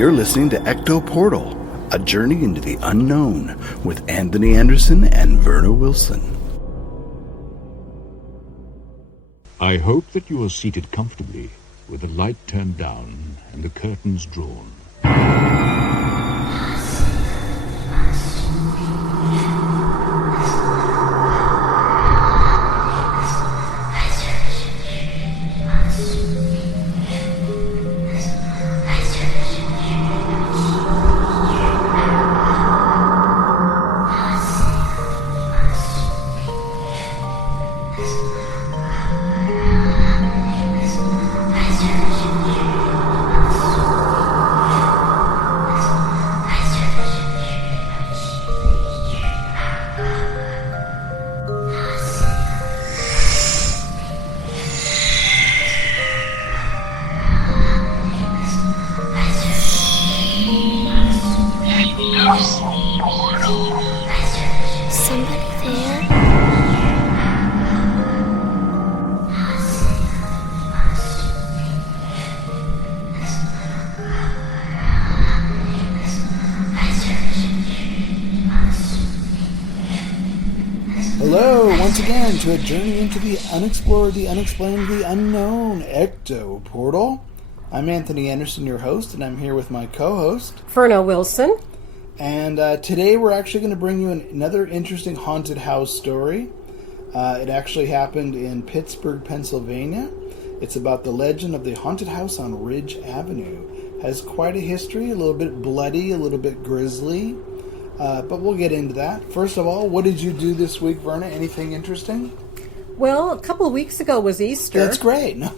You're listening to Ecto Portal, a journey into the unknown with Anthony Anderson and Verna Wilson. I hope that you are seated comfortably, with the light turned down and the curtains drawn. To a journey into the unexplored, the unexplained, the unknown, Ecto Portal. I'm Anthony Anderson, your host, and I'm here with my co-host, Verna Wilson. And today we're actually going to bring you another interesting haunted house story. It actually happened in Pittsburgh, Pennsylvania. It's about the legend of the haunted house on Ridge Avenue. Has quite a history, a little bit bloody, a little bit grisly. But we'll get into that. First of all, what did you do this week, Verna? Anything interesting? Well, a couple of weeks ago was Easter. That's great. No.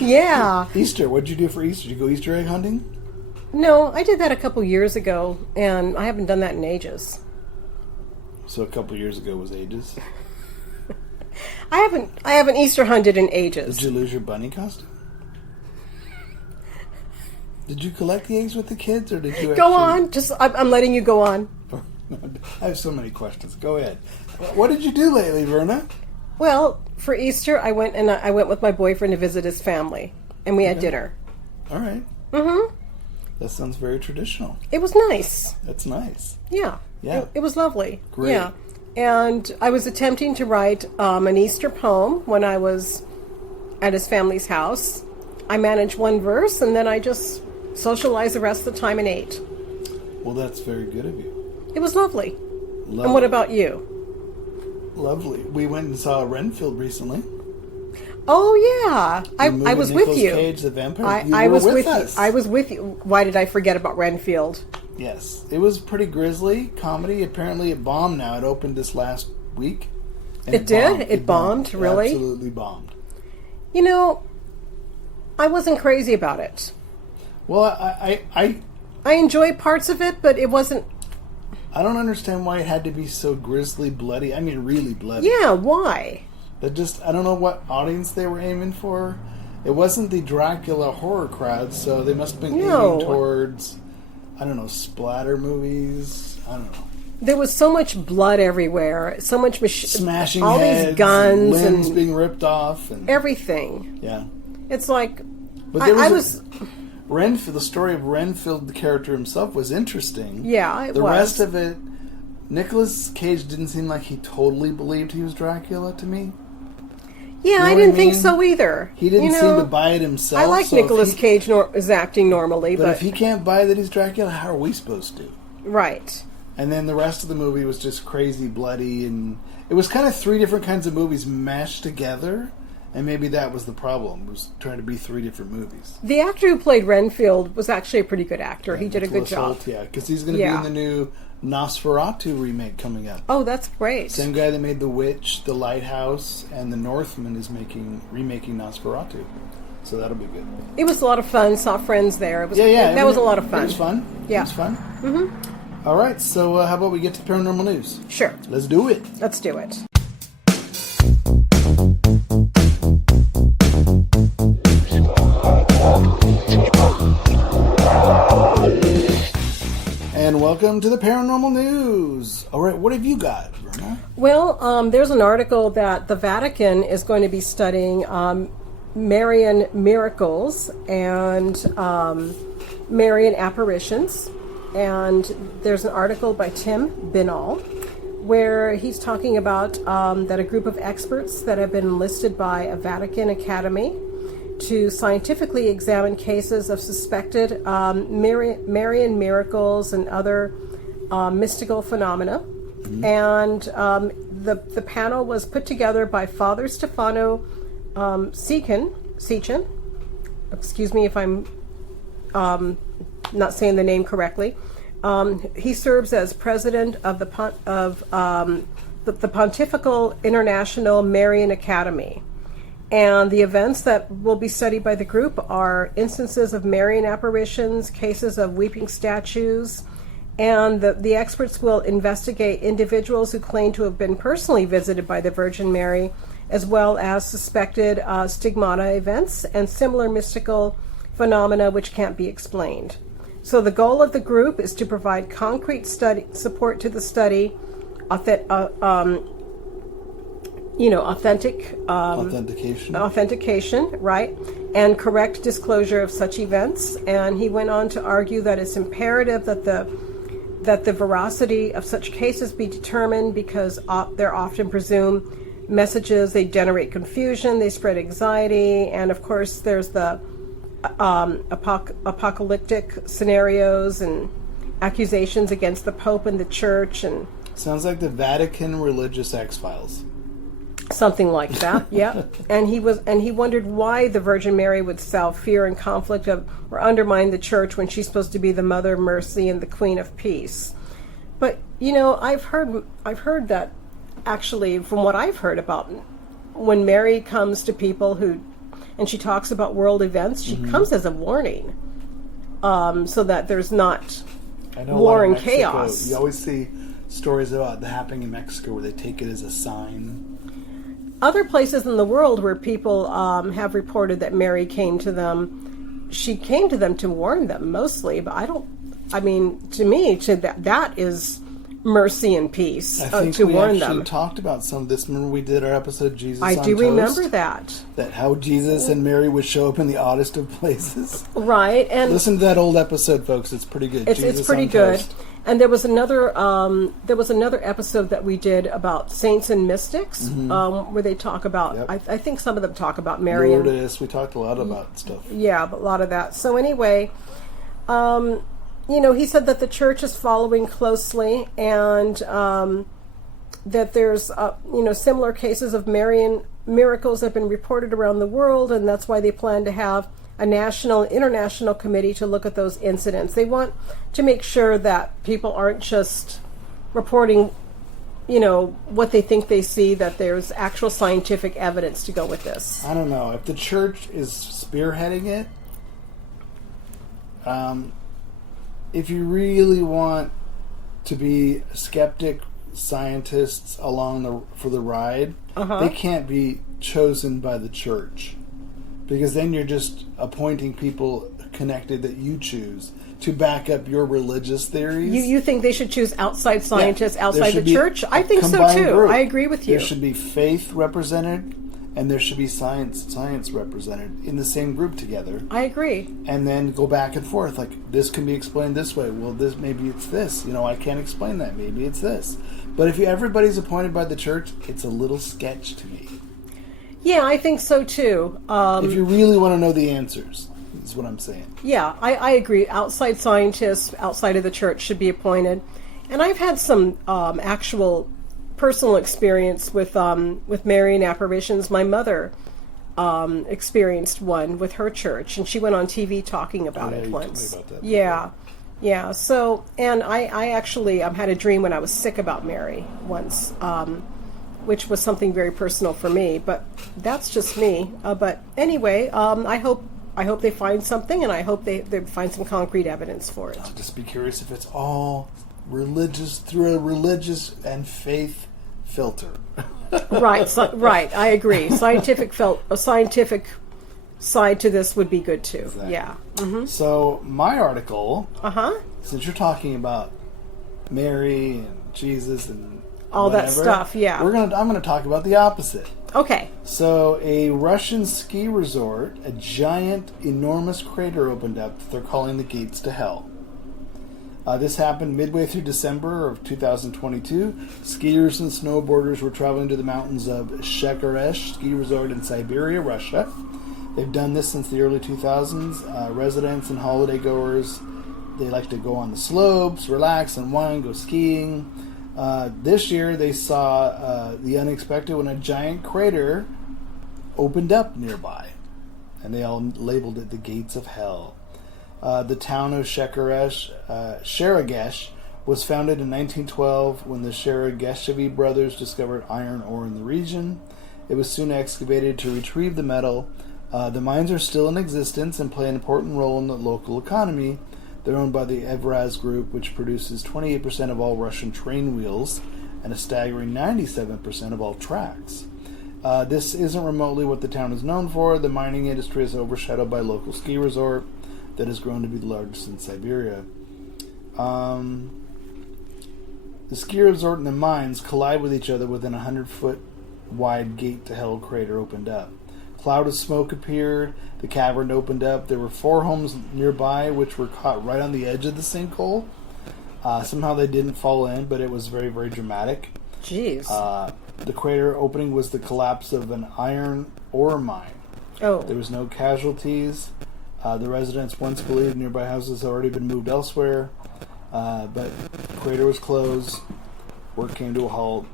Yeah. Easter. What did you do for Easter? Did you go Easter egg hunting? No, I did that a couple years ago, and I haven't done that in ages. So a couple years ago was ages? I haven't Easter hunted in ages. Did you lose your bunny costume? Did you collect the eggs with the kids, or did you Go on. I'm letting you go on. I have so many questions. Go ahead. What did you do lately, Verna? Well, for Easter, I went with my boyfriend to visit his family, and we had dinner. All right. Mm-hmm. That sounds very traditional. It was nice. That's nice. Yeah. Yeah. It was lovely. Great. Yeah. And I was attempting to write an Easter poem when I was at his family's house. I managed one verse, and then I just socialized the rest of the time and ate. Well, that's very good of you. It was lovely. And what about you? Lovely. We went and saw Renfield recently. Oh, yeah. I was with you. Cage, the vampire. I was with us. you. I was with you. Why did I forget about Renfield? Yes. It was pretty grisly comedy. Apparently it bombed now. It opened this last week. It did? It bombed? Really? It absolutely bombed. You know, I wasn't crazy about it. Well, I enjoy parts of it, but it wasn't... I don't understand why it had to be so grisly, bloody. I mean, really bloody. Yeah, why? I don't know what audience they were aiming for. It wasn't the Dracula horror crowd, so they must have been aiming towards, I don't know, splatter movies. I don't know. There was so much blood everywhere, so much smashing all heads, these guns, limbs and being ripped off, and everything. Yeah, it's like, but there was Renfield. The story of Renfield, the character himself, was interesting. Yeah, the rest of it, Nicolas Cage didn't seem like he totally believed he was Dracula to me. Yeah, you know I didn't think so either. He didn't seem to buy it himself. I like Nicolas Cage is acting normally, but if he can't buy that he's Dracula, how are we supposed to? Right. And then the rest of the movie was just crazy, bloody, and it was kind of three different kinds of movies mashed together, and maybe that was the problem, was trying to be three different movies. The actor who played Renfield was actually a pretty good actor. He did a good job. Yeah, because he's going to be in the new Nosferatu remake coming up. Oh, that's great. Same guy that made The Witch, The Lighthouse, and The Northman is remaking Nosferatu. So that'll be good. It was a lot of fun. Saw friends there. It was, that was a lot of fun. It was fun. Yeah. It was fun. Mm-hmm. All right, so how about we get to paranormal news? Sure. Let's do it. Let's do it. And welcome to the paranormal news. All right, what have you got, Verna? Well, there's an article that the Vatican is going to be studying Marian miracles and Marian apparitions. And there's an article by Tim Binnall where he's talking about that a group of experts that have been enlisted by a Vatican academy to scientifically examine cases of suspected Marian miracles and other mystical phenomena. Mm-hmm. And the panel was put together by Father Stefano Sechin. Excuse me if I'm not saying the name correctly. He serves as president of the Pontifical International Marian Academy. And the events that will be studied by the group are instances of Marian apparitions, cases of weeping statues, and the experts will investigate individuals who claim to have been personally visited by the Virgin Mary, as well as suspected stigmata events and similar mystical phenomena which can't be explained. So the goal of the group is to provide concrete study support to the study, authentication, right, and correct disclosure of such events. And he went on to argue that it's imperative that the veracity of such cases be determined because they're often presumed messages, they generate confusion, they spread anxiety, and of course there's the apocalyptic scenarios and accusations against the Pope and the Church. And sounds like the Vatican Religious X-Files. Something like that, yeah. And he wondered why the Virgin Mary would sow fear and conflict or undermine the Church when she's supposed to be the Mother of Mercy and the Queen of Peace. But I've heard that actually, from what I've heard about when Mary comes to people and she talks about world events, she comes as a warning, so that there's not war and chaos. You always see stories about that happening in Mexico where they take it as a sign. Other places in the world where people have reported that Mary came to them, she came to them to warn them mostly, but to me, that is mercy and peace I think to we warn actually them. talked about some of this. Remember we did our episode Jesus on I do Toast? remember that. That how Jesus and Mary would show up in the oddest of places. Right. And listen to that old episode, folks. It's pretty good. It's pretty good. And there was another episode that we did about saints and mystics, where they talk about. Yep. I think some of them talk about Mary. Lourdes. We talked a lot about stuff. Yeah, a lot of that. So anyway, he said that the Church is following closely, and that there's similar cases of Marian miracles have been reported around the world, and that's why they plan to have a national and international committee to look at those incidents. They want to make sure that people aren't just reporting, what they think they see, that there's actual scientific evidence to go with this. I don't know. If the Church is spearheading it, if you really want to be skeptic scientists for the ride, they can't be chosen by the Church. Because then you're just appointing people connected that you choose to back up your religious theories. You think they should choose outside scientists outside the Church? I think so too. Group. I agree with you. There should be faith represented, and there should be science represented in the same group together. I agree. And then go back and forth. Like, this can be explained this way. Well, maybe it's this. I can't explain that. Maybe it's this. But if everybody's appointed by the Church, it's a little sketch to me. Yeah, I think so too. If you really want to know the answers, is what I'm saying. Yeah, I agree. Outside scientists, outside of the Church, should be appointed. And I've had some actual personal experience with Marian apparitions. My mother experienced one with her church, and she went on TV talking about it once. Told me about that. Yeah. So, and I actually had a dream when I was sick about Mary once. Which was something very personal for me, but that's just me. But anyway, I hope they find something, and I hope they find some concrete evidence for it. I'll just be curious if it's all religious through a religious and faith filter. Right. I agree. A scientific side to this would be good too. Exactly. Yeah. Mm-hmm. So my article, since you're talking about Mary and Jesus and all whatever, that stuff, yeah. I'm gonna talk about the opposite. Okay. So, a Russian ski resort, a giant, enormous crater opened up that they're calling the Gates to Hell. This happened midway through December of 2022. Skiers and snowboarders were traveling to the mountains of Shekaresh ski resort in Siberia, Russia. They've done this since the early 2000s. Residents and holiday goers, they like to go on the slopes, relax, unwind, go skiing. This year they saw the unexpected when a giant crater opened up nearby. And they all labeled it the Gates of Hell. The town of Sheragesh was founded in 1912 when the Sherageshevi brothers discovered iron ore in the region. It was soon excavated to retrieve the metal. The mines are still in existence and play an important role in the local economy. They're owned by the Evraz Group, which produces 28% of all Russian train wheels and a staggering 97% of all tracks. This isn't remotely what the town is known for. The mining industry is overshadowed by a local ski resort that has grown to be the largest in Siberia. The ski resort and the mines collide with each other within a 100-foot wide gate to hell crater opened up. A cloud of smoke appeared. The cavern opened up. There were 4 homes nearby which were caught right on the edge of the sinkhole. Somehow they didn't fall in, but it was very, very dramatic. Jeez. The crater opening was the collapse of an iron ore mine. Oh. There was no casualties. The residents once believed nearby houses had already been moved elsewhere, but the crater was closed. Work came to a halt.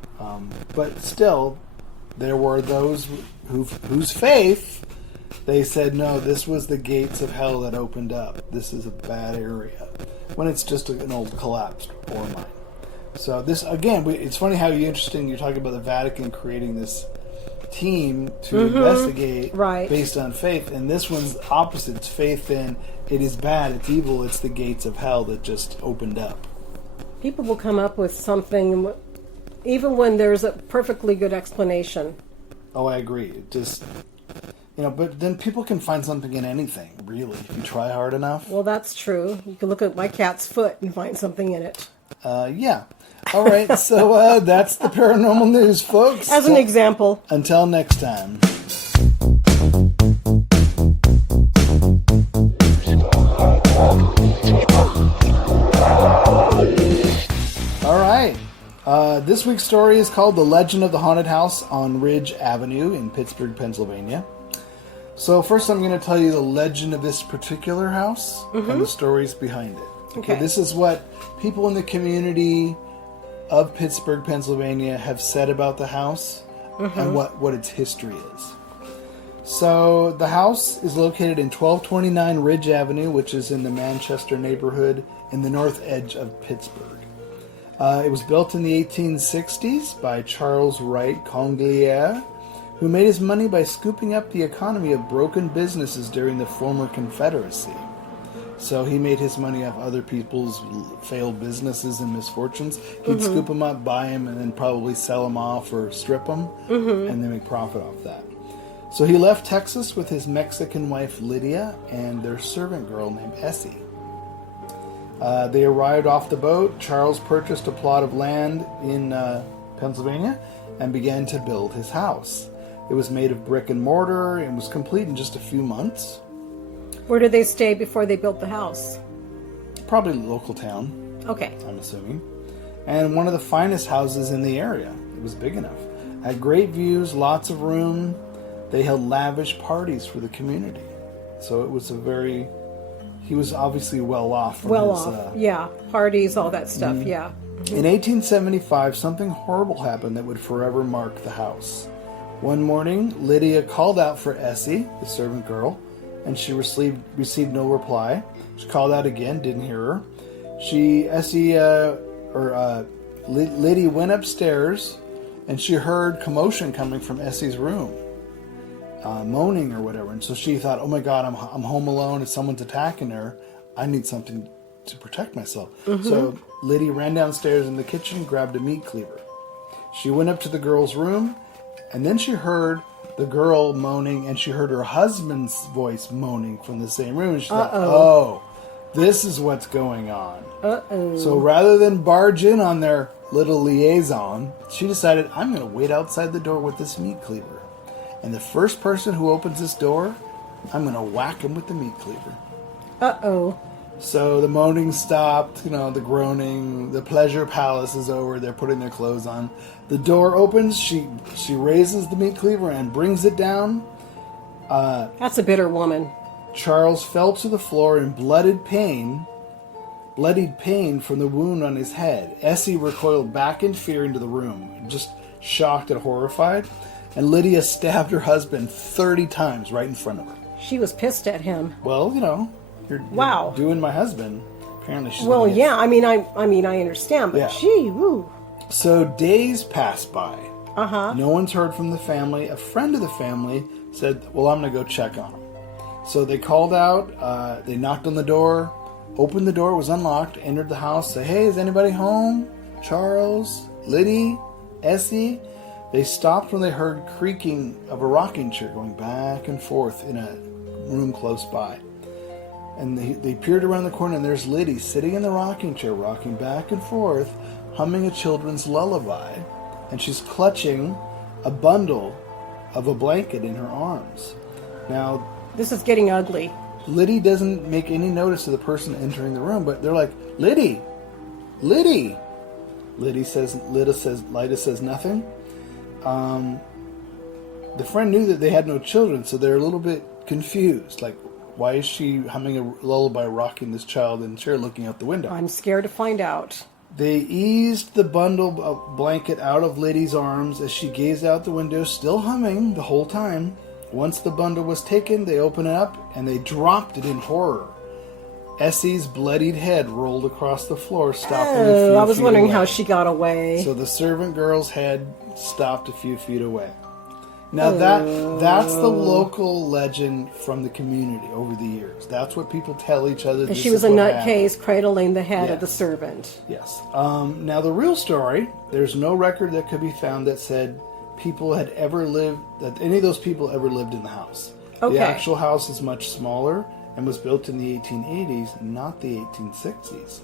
But still, there were those whose faith, they said, no, this was the gates of hell that opened up. This is a bad area. When it's just an old collapsed ore mine. So this, again, it's funny how you're talking about the Vatican creating this team to investigate based on faith, and this one's opposite. It's faith in it is bad, it's evil, it's the gates of hell that just opened up. People will come up with something even when there's a perfectly good explanation. Oh, I agree. It just, but then people can find something in anything, really, if you try hard enough. Well, that's true. You can look at my cat's foot and find something in it. Yeah. All right, so that's the paranormal news, folks. As an example. Until next time. All right. This week's story is called The Legend of the Haunted House on Ridge Avenue in Pittsburgh, Pennsylvania. So first I'm going to tell you the legend of this particular house and the stories behind it. Okay. This is what people in the community of Pittsburgh, Pennsylvania have said about the house and what its history is. So the house is located in 1229 Ridge Avenue, which is in the Manchester neighborhood in the north edge of Pittsburgh. It was built in the 1860s by Charles Wright Congolier, who made his money by scooping up the economy of broken businesses during the former Confederacy. So he made his money off other people's failed businesses and misfortunes. He'd scoop them up, buy them, and then probably sell them off or strip them, and then make profit off that. So he left Texas with his Mexican wife Lydia and their servant girl named Essie. They arrived off the boat. Charles purchased a plot of land in Pennsylvania and began to build his house. It was made of brick and mortar and was complete in just a few months. Where did they stay before they built the house? Probably local town. Okay. I'm assuming. And one of the finest houses in the area. It was big enough. Had great views, lots of room. They held lavish parties for the community. So it was he was obviously well off. Parties, all that stuff, yeah. In 1875, something horrible happened that would forever mark the house. One morning, Lydia called out for Essie, the servant girl, and she received no reply. She called out again, didn't hear her. Lydia went upstairs, and she heard commotion coming from Essie's room, moaning or whatever. And so she thought, "Oh my God, I'm home alone. If someone's attacking her, I need something to protect myself." So Lydia ran downstairs in the kitchen, grabbed a meat cleaver. She went up to the girl's room, and then she heard the girl moaning, and she heard her husband's voice moaning from the same room. And she thought, "Oh, this is what's going on." So rather than barge in on their little liaison, she decided, "I'm going to wait outside the door with this meat cleaver." and the first person who opens this door, I'm going to whack him with the meat cleaver. Uh-oh. So the moaning stopped, the groaning, the pleasure palace is over, they're putting their clothes on. The door opens, she raises the meat cleaver and brings it down. That's a bitter woman. Charles fell to the floor in bloodied pain from the wound on his head. Essie recoiled back in fear into the room, just shocked and horrified. And Lydia stabbed her husband 30 times right in front of her. She was pissed at him. Well, you're doing my husband. Apparently she's... Well, yeah, I understand, but Yeah. woo. So days passed by. Uh-huh. No one's heard from the family. A friend of the family said, well, I'm going to go check on him. So they called out, they knocked on the door, opened the door, it was unlocked, entered the house, said, hey, is anybody home? Charles, Liddy, Essie? They stopped when they heard creaking of a rocking chair going back and forth in a room close by. And they peered around the corner, and there's Liddy sitting in the rocking chair, rocking back and forth, humming a children's lullaby, and she's clutching a bundle of a blanket in her arms. Now, This is getting ugly. Liddy doesn't make any notice of the person entering the room, but they're like, Liddy! Liddy! Lida says nothing. The friend knew that they had no children, so they're a little bit confused. Like, why is she humming a lullaby, rocking this child in a chair, looking out the window? I'm scared to find out. They eased the bundle of blanket out of Liddy's arms as she gazed out the window, still humming the whole time. Once the bundle was taken, they opened it up and they dropped it in horror. Essie's bloodied head rolled across the floor, stopping a few feet away. I was wondering how she got away. So the servant girl's head stopped a few feet away. Now that's the local legend from the community over the years. That's what people tell each other. And she was a nutcase cradling the head of the servant. Yes. Now the real story, there's no record that could be found that said that any of those people ever lived in the house. Okay. The actual house is much smaller and was built in the 1880s, not the 1860s.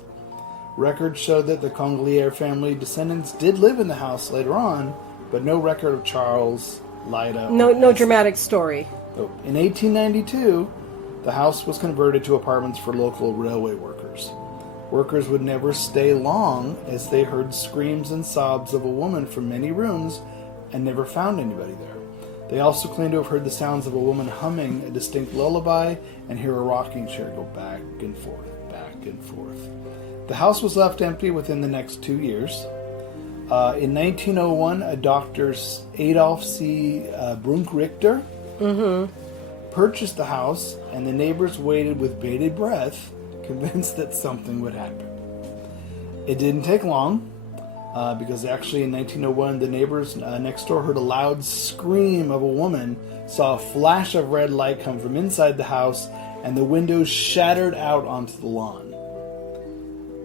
Records show that the Congolier family descendants did live in the house later on, but no record of Charles, Lida. No dramatic story. In 1892, the house was converted to apartments for local railway workers. Workers would never stay long as they heard screams and sobs of a woman from many rooms and never found anybody there. They also claim to have heard the sounds of a woman humming a distinct lullaby and hear a rocking chair go back and forth, back and forth. The house was left empty within the next 2 years. In 1901, a Dr. Adolf C. Brunk-Richter purchased the house, and the neighbors waited with bated breath, convinced that something would happen. It didn't take long, because actually in 1901, the neighbors next door heard a loud scream of a woman, saw a flash of red light come from inside the house, and the windows shattered out onto the lawn.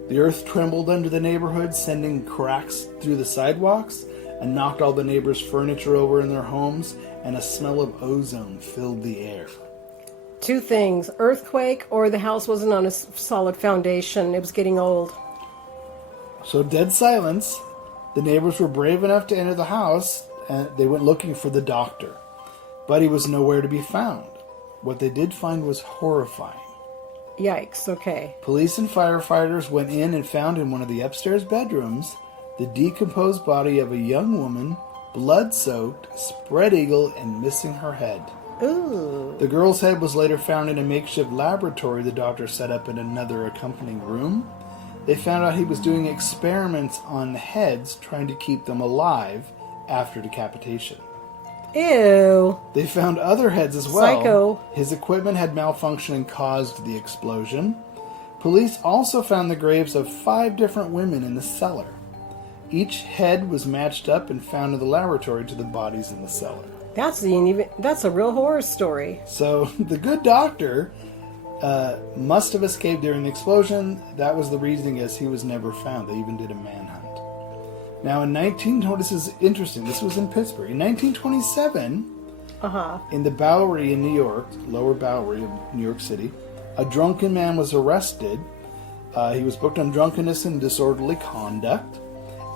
The earth trembled under the neighborhood, sending cracks through the sidewalks, and knocked all the neighbors' furniture over in their homes, and a smell of ozone filled the air. Two things: earthquake, or the house wasn't on a solid foundation. It was getting old. So dead silence. The neighbors were brave enough to enter the house, and they went looking for the doctor. But he was nowhere to be found. What they did find was horrifying. Yikes, okay. Police and firefighters went in and found in one of the upstairs bedrooms the decomposed body of a young woman, blood-soaked, spread-eagle, and missing her head. Ooh. The girl's head was later found in a makeshift laboratory the doctor set up in another accompanying room. They found out he was doing experiments on heads, trying to keep them alive after decapitation. Ew. They found other heads as well. Psycho. His equipment had malfunctioned and caused the explosion. Police also found the graves of 5 different women in the cellar. Each head was matched up and found in the laboratory to the bodies in the cellar. That's a real horror story. So the good doctor must have escaped during the explosion. That was the reasoning, as he was never found. They even did a manhunt. Now this is interesting. This was in Pittsburgh. In 1927, in the Bowery in New York, Lower Bowery of New York City, a drunken man was arrested. He was booked on drunkenness and disorderly conduct.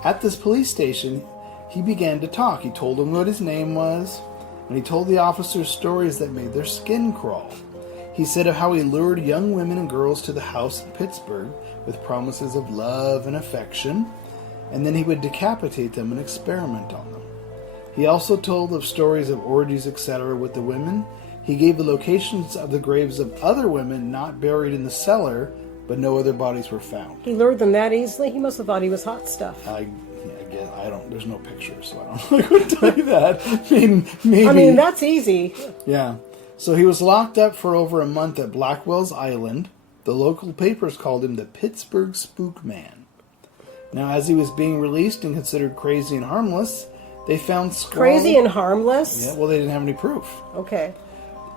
At this police station, he began to talk. He told them what his name was, and he told the officers stories that made their skin crawl. He said of how he lured young women and girls to the house in Pittsburgh with promises of love and affection, and then he would decapitate them and experiment on them. He also told of stories of orgies, etc. with the women. He gave the locations of the graves of other women not buried in the cellar, but no other bodies were found. He lured them that easily? He must have thought he was hot stuff. I don't, there's no pictures, so I couldn't tell you that. Maybe. I mean, that's easy. Yeah. So he was locked up for over a month at Blackwell's Island. The local papers called him the Pittsburgh Spook Man. Now, as he was being released and considered crazy and harmless, they found Crazy and harmless? Yeah, well, they didn't have any proof. Okay.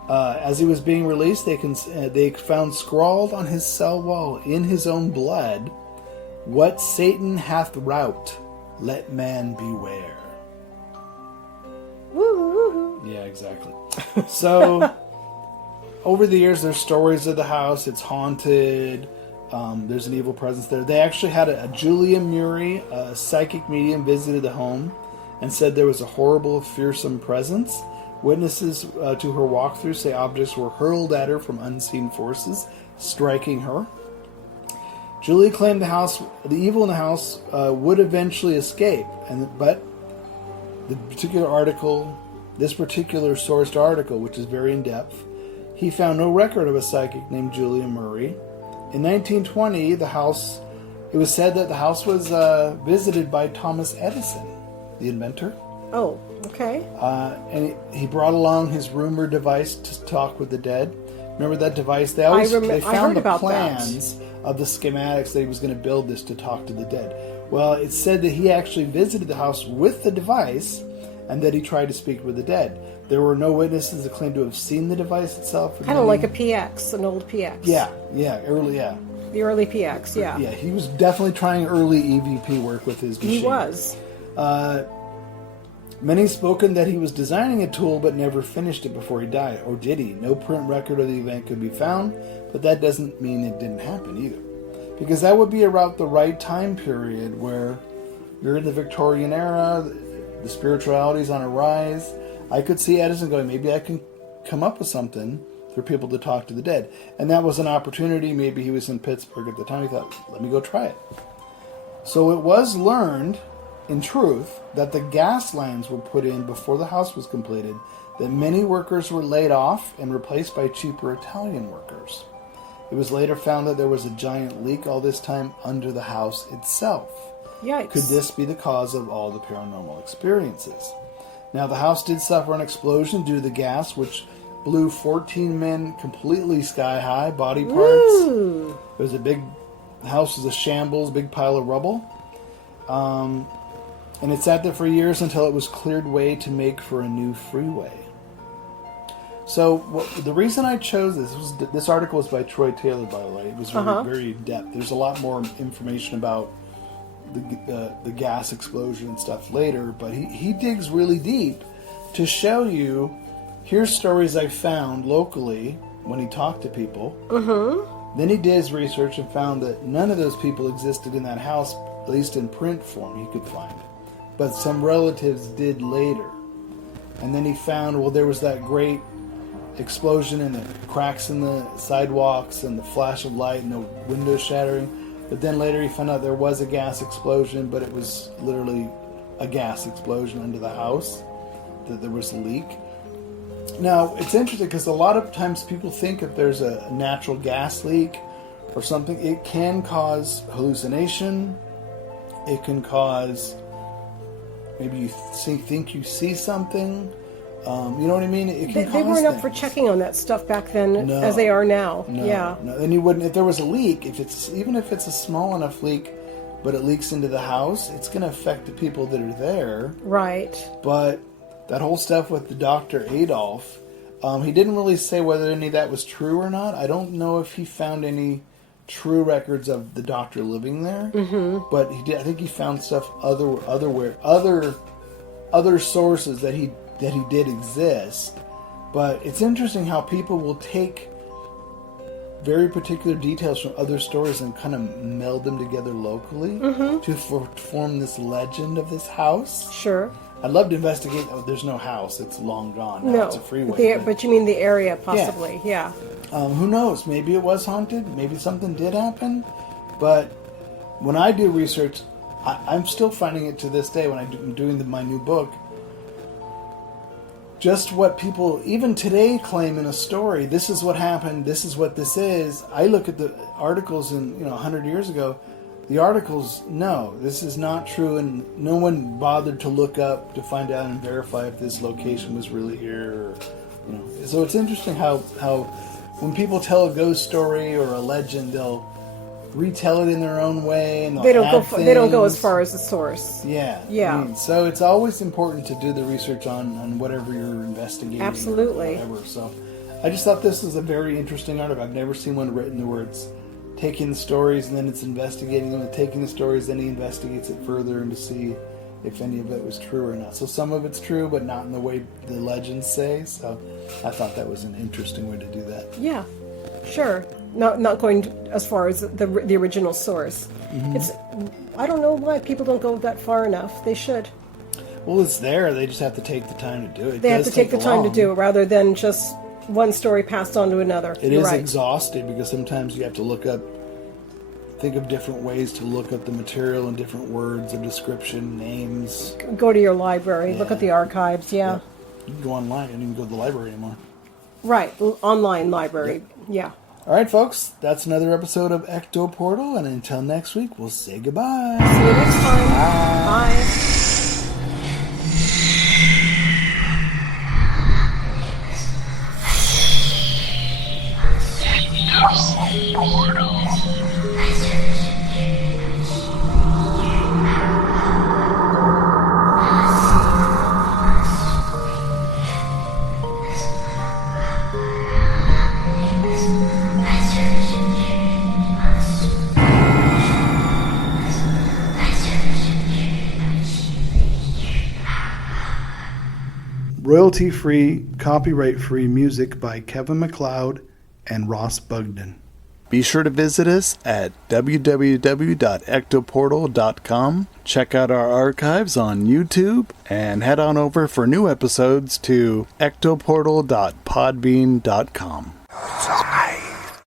As he was being released, they found scrawled on his cell wall in his own blood, "What Satan hath wrought, let man beware." Woo. Yeah, exactly. So, over the years, there's stories of the house. It's haunted. There's an evil presence there. They actually had a Julia Murray, a psychic medium, visited the home and said there was a horrible, fearsome presence. Witnesses to her walkthrough say objects were hurled at her from unseen forces, striking her. Julia claimed the evil in the house would eventually escape, but the particular article, this particular sourced article, which is very in-depth, he found no record of a psychic named Julia Murray. In 1920, it was said that the house was visited by Thomas Edison, the inventor. Oh, okay. And he brought along his rumor device to talk with the dead. Remember that device? They I found heard about plans of the schematics that he was going to build this to talk to the dead. Well, it's said that he actually visited the house with the device and that he tried to speak with the dead. There were no witnesses that claimed to have seen the device itself. Kind of like a PX, an old PX. Yeah. The early PX, yeah. Yeah, he was definitely trying early EVP work with his machine. He was. Many spoken that he was designing a tool but never finished it before he died. Or did he? No print record of the event could be found, but that doesn't mean it didn't happen either. Because that would be around the right time period where you're in the Victorian era, the spirituality's on a rise. I could see Edison going, maybe I can come up with something for people to talk to the dead. And that was an opportunity. Maybe he was in Pittsburgh at the time. He thought, let me go try it. So it was learned, in truth, that the gas lines were put in before the house was completed, that many workers were laid off and replaced by cheaper Italian workers. It was later found that there was a giant leak all this time under the house itself. Yikes. Could this be the cause of all the paranormal experiences? Now, the house did suffer an explosion due to the gas, which blew 14 men completely sky high, body parts. Ooh. It was the house was a shambles, big pile of rubble. And it sat there for years until it was cleared way to make for a new freeway. So the reason I chose this article was by Troy Taylor, by the way. It was very in-depth. There's a lot more information about the gas explosion and stuff later, but he digs really deep to show you, here's stories I found locally when he talked to people. Mm-hmm. Then he did his research and found that none of those people existed in that house, at least in print form he could find. But some relatives did later. And then he found, there was that great explosion and the cracks in the sidewalks and the flash of light and the windows shattering. But then later he found out there was a gas explosion, but it was literally a gas explosion under the house, that there was a leak. Now, it's interesting because a lot of times people think if there's a natural gas leak or something, it can cause hallucination. It can cause, maybe you think you see something. You know what I mean? It can They weren't up for checking on that stuff back then as they are now. No, yeah. No. And you wouldn't, if there was a leak, even if it's a small enough leak, but it leaks into the house, it's going to affect the people that are there. Right. But that whole stuff with the Dr. Adolf, he didn't really say whether any of that was true or not. I don't know if he found any true records of the doctor living there. Mm-hmm. But he did. I think he found stuff other sources that he did exist. But it's interesting how people will take very particular details from other stories and kind of meld them together locally to form this legend of this house. Sure. I'd love to investigate. Oh, there's no house. It's long gone. Now No, it's a freeway. but you mean the area, possibly? Yeah. Who knows? Maybe it was haunted. Maybe something did happen. But when I do research, I'm still finding it to this day when I'm doing my new book. Just what people, even today, claim in a story. This is what happened. This is what this is. I look at the articles in 100 years ago. The articles, no, this is not true, and no one bothered to look up to find out and verify if this location was really here. So it's interesting how when people tell a ghost story or a legend, they'll retell it in their own way, and they don't go as far as the source. Yeah. So it's always important to do the research on whatever you're investigating. Absolutely. Or whatever. So I just thought this was a very interesting article. I've never seen one written where it's taking the stories and then it's investigating them, and taking the stories, then he investigates it further and to see if any of it was true or not. So some of it's true, but not in the way the legends say. So I thought that was an interesting way to do that. Yeah, sure. Not going as far as the original source. I don't know why people don't go that far enough. They should. Well, it's there. They just have to take the time to do it. They have to take the time to do it rather than just one story passed on to another. It is exhausting because sometimes you have to think of different ways to look up the material and different words of description, names. Go to your library, look at the archives, You can go online and you can go to the library anymore. Right, online library, yeah. All right, folks, that's another episode of Ecto Portal, and until next week, we'll say goodbye. See you next time. Bye. Royalty-free, copyright-free music by Kevin MacLeod and Ross Bugden. Be sure to visit us at www.ectoportal.com. Check out our archives on YouTube and head on over for new episodes to ectoportal.podbean.com.